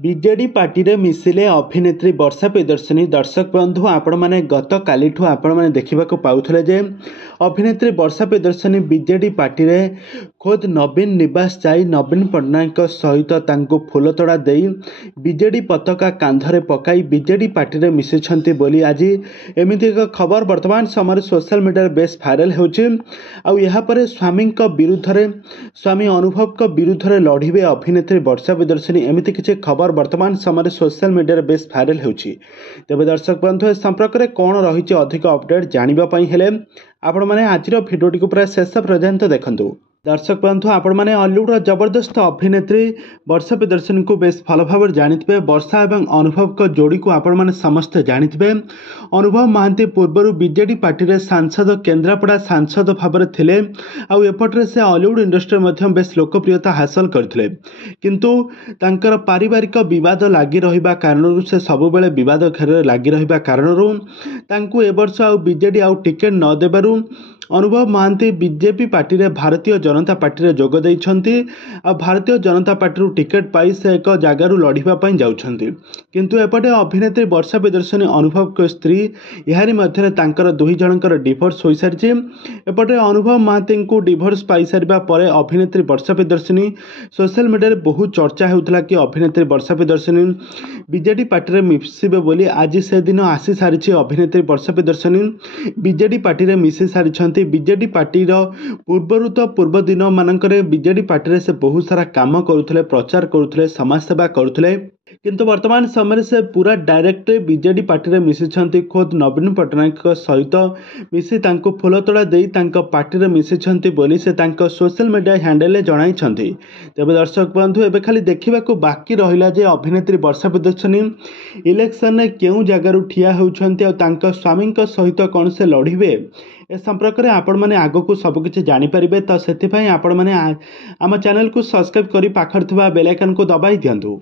BJD party रे मिसिले अभिनेत्री वर्षा प्रियदर्शनी। दर्शक बंधु आपण मैंने गत कालीठू आपण मैंने देखा पाउले जे अभिनेत्री वर्षा प्रियदर्शनी बीजेडी पार्टी रे खोद नवीन निवास जाई नवीन पट्टनायक सहित तांको फूलतोड़ा देई बीजेडी पताका कांधरे पकाई बीजेडी पार्टी रे मिसिछंती बोली आज एमिति एक खबर वर्तमान समय सोशल मीडिया बेस भाइराल होछि। आउ यहाँ पर स्वामी विरुद्ध स्वामी अनुभव विरुद्ध लड़िबे अभिनेत्री वर्षा प्रियदर्शनी एमिति किछि खबर वर्तमान समय सोशल मीडिया बेस भाइराल होछि। तेबे दर्शक बंधु ए संपर्क में कौन रही अधिक अपडेट जानापी हेले आपण मैंने आज भिडियोटी को पूरा शेष पर्यंत देखंतु। दर्शक बंधु आपण मैंने हॉलीवुड जबरदस्त अभिनेत्री वर्षा प्रियदर्शनी को बेस भल भाव जानिथे। वर्षा एवं अनुभव को जोड़ी को आपण मैंने समस्ते जानिथे। अनुभव महांती पूर्वर बीजेडी पार्टी रे सांसद केन्द्रापड़ा सांसद भाव थिले आउ एपटे से हॉलीवुड इंडस्ट्री में बेस लोकप्रियता हासिल करथिले किंतु तांकर पारिवारिक विवाद लागी रहिबा कारणरू से सबुबेले विवाद घेर लागी रहिबा कारणरू तांकू ए वर्ष आउ बीजेडी आउ टिकेट न देबारू अनुभव महांती बीजेपी पार्टी रे भारतीय जनता पार्टी रे जोग दैछंती आ भारतीय जनता पार्टी टिकेट पाई से एक जगार लड़िबा पई जाउछंती किंतु एपटे अभिनेत्री वर्षा प्रियदर्शनी अनुभव को स्त्री यारी मध्य तांकर दुई जनकर डिवोर्स हो सारी। एपटे अनुभव महांती को डिवोर्स पाई सारिबा परे अभिनेत्री वर्षा प्रियदर्शनी सोशल मीडिया रे बहुत चर्चा होउतला कि अभिनेत्री वर्षा प्रियदर्शनी बीजेडी पार्टी रे मिसिबे बोली आज से दिन आसी सारी। अभिनेत्री वर्षा प्रियदर्शनी बीजेडी पार्टी रे मिसी सारी। बीजेडी पार्टी पूर्वर तो पूर्व दिन मानकरे बीजेडी पार्टी से बहुत सारा काम करुले प्रचार करुले समाज सेवा करुले किंतु वर्तमान समय से पूरा डायरेक्ट बीजेडी पार्टी रे मिसिछंती। खोद नवीन पट्टनायक सहित मिसी तांको फूलतोड़ा देई तांको पार्टी रे मिसिछंती बोली से तांको सोशल मीडिया हैंडल रे जणाइछंती। तेबे दर्शक बंधु एबे खाली देखिबाकू बाकी रहिला जे अभिनेत्री वर्षा प्रियदर्शनी इलेक्शन ने केउ जगारू ठिया होउछंती आ तांको स्वामी सहित कौन से लड़िबे ए संपर्क में आपण मैंने आगक सबकि जानीपर तो से आपण मैंने आम चैनल को सब्सक्राइब कर पाखर बेल आइकन को दबाई दिंतु।